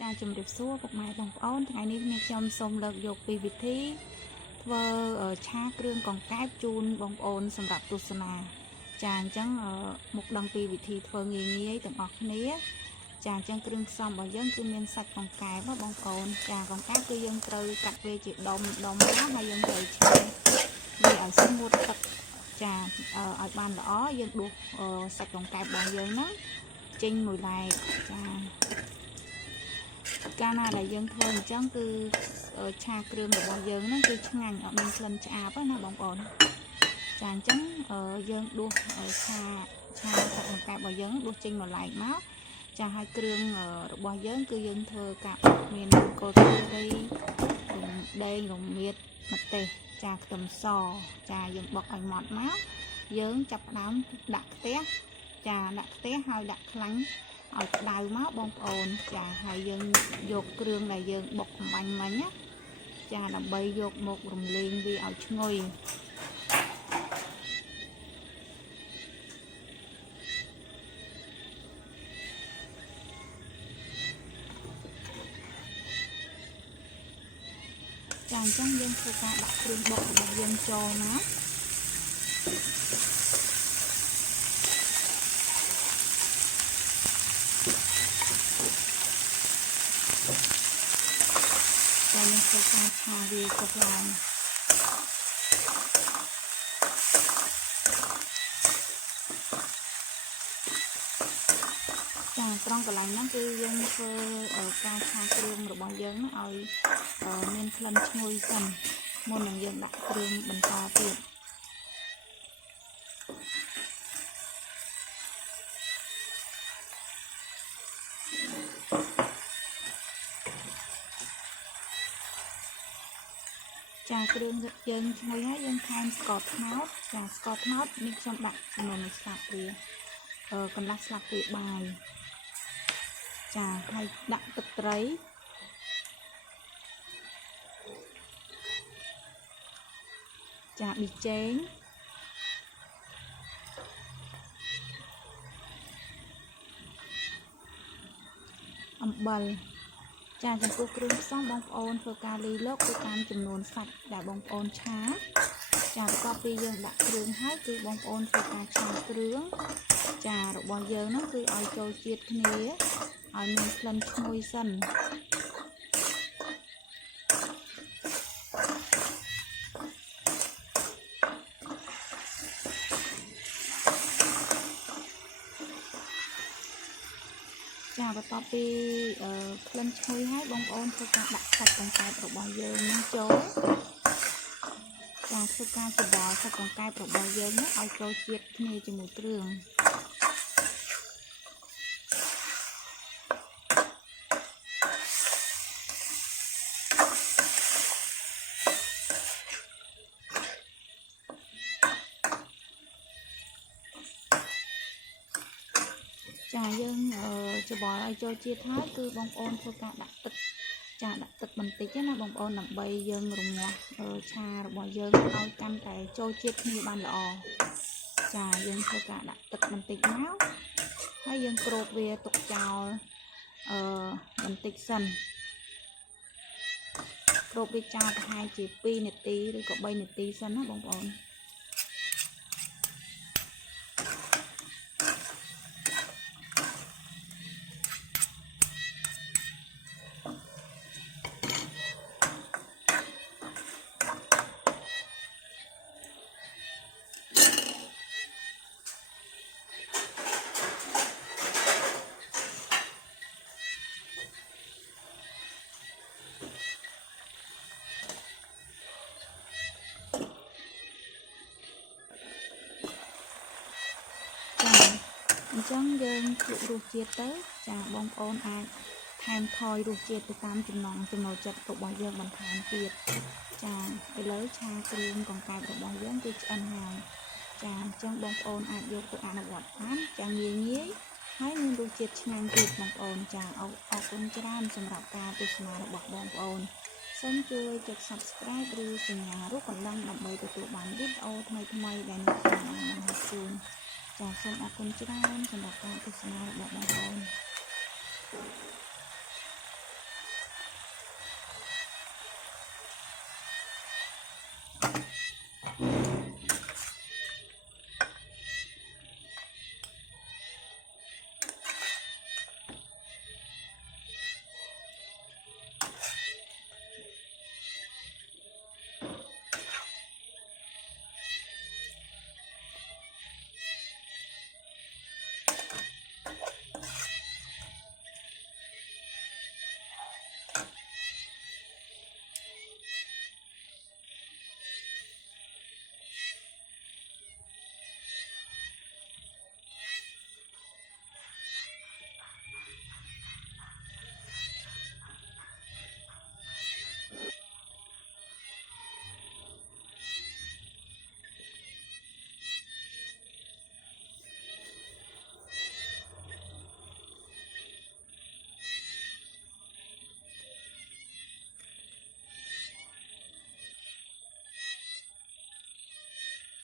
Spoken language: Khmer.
ចាជំរាបសួរពុកម៉ែបងប្អូនថ្ងៃនេះខ្ញុំសូមលើកយកពីវិធីធ្វើឆាគ្រឿងកង្កែបជូនបងប្អូនសម្រាប់ទស្សនាចាអញ្ចឹងមកដឹងពីវិធីធ្វើងាយទាំងអស់គ្នាចាអញ្ចឹងគ្រឿងផ្សំរបស់យើងគឺមានសាច់កង្កែបបងប្អូនចាកង្កែបគឺយើងត្រូវកាត់វាជាដុំមកហើយយើងត្រូវឆាវាឲ្យស្ងួតទឹកចាឲ្យបានល្អយើងដួសសាច់កង្កែបរបស់យើងហ្នឹងចេញមួយឡែកចាកាលណាដែលយើងធ្វើអញ្ចឹងគឺឆាគ្រឿងរបស់យើងហ្នឹងគឺឆ្ងាញ់អត់មានក្លិនឆ្អាបណាបងប្អូនចាអញ្ចឹងយើងដួសឆាសាច់កង្កែបរបស់យើងដួសចេញមួយឡែកមកចាហើយគ្រឿងរបស់យើងគឺយើងធ្វើកាប់មានកូរត្រីដេងរមៀតម្ទេសចាខ្ទឹមសចាយើងបុកឲ្យម៉ត់មកយើងចាប់ផ្ដើមដាក់ខ្ទះចាដាក់ខ្ទះហើយដាក់ខ្លាញ់ឲ្យក្តៅមកបងប្អូនចាហើយយើងយកគ្រឿងដែលយើងបុកកំបាញ់មិញណាចាដើម្បីយកមករំលែងវាឲ្យឈ្ងុយចាអញ្ចឹងយើងធ្វើការដាក់គ្រឿងបុករបស់យើងចូលណាតែយើងធ្វើការឆាវាចុះឡើងចាត្រង់កន្លែងហ្នឹងគឺយើងធ្វើការឆាគ្រឿងរបស់យើងឲ្យមានក្លិនឈ្ងុយសិនមុននឹងយើងដាក់គ្រឿងបន្តទៀតចាគ្រឿងយើងឈ្ងុយហើយយើងថែមស្ករត្នោតចាស្ករត្នោតនេះខ្ញុំដាក់ចំនួន1ស្លាបព្រាកន្លះស្លាបព្រាបាយចាហើយដាក់ទឹកត្រីចាប៊ីចេងអំបិលចាចំពោះគ្រឿងផ្សំបងប្អូនធ្វើការលីលោកទៅតាមចំនួនសាច់ដែលបងប្អូនឆាចាបន្ទាប់ពីយើងដាក់គ្រឿងហើយគឺបងប្អូនធ្វើការឆាគ្រឿងចារបស់យើងហ្នឹងគឺឲ្យចូលជាតិគ្នាឲ្យមានក្លិនឈ្ងុយសិនចាបន្ទាប់ពីក្លិនឈ្ងុយហើយបងប្អូនធ្វើការដាក់សាច់កង្កែបរបស់យើងនឹងចូលចាធ្វើការច្របល់សាច់កង្កែបរបស់យើងនេះឲ្យចូលជាតិគ្នាជាមួយគ្រឿងចាយើងច្របល់ឲ្យចូលជាតិហើយគឺបងប្អូនធ្វើការដាក់ទឹកចាដាក់ទឹកបន្តិចណាបងប្អូនដើម្បីយើងរងាស់ឆារបស់យើងឲ្យកាន់តែចូលជាតិគ្នាបានល្អចាយើងធ្វើការដាក់ទឹកបន្តិចមកហើយយើងគ្របវាទុកចោលបន្តិចសិនគ្របវាចោលប្រហែលជា2នាទីឬក៏3នាទីសិនណាបងប្អូនអញ្ចឹងយើងភ្លក្សរសជាតិទៅចាបងប្អូនអាចថែមថយរសជាតិទៅតាមចំណង់ចំណូលចិត្តរបស់យើងបន្ថែមទៀតចាឥឡូវឆាគ្រឿងកង្កែបរបស់យើងគឺឆ្អិនហើយចាអញ្ចឹងបងប្អូនអាចយកទៅអនុវត្តបានចាងាយហើយមានរសជាតិឆ្ងាញ់ទៀតបងប្អូនចាអរគុណច្រើនសម្រាប់ការទស្សនារបស់បងប្អូនសូមជួយចុច Subscribe ឬសញ្ញារូបកណ្ដឹងដើម្បីទទួលបានវីដេអូថ្មីៗដែលខ្ញុំបានបង្ហាញជូនចាសូមអរគុណច្រើនសម្រាប់ការទស្សនារបស់បងប្អូន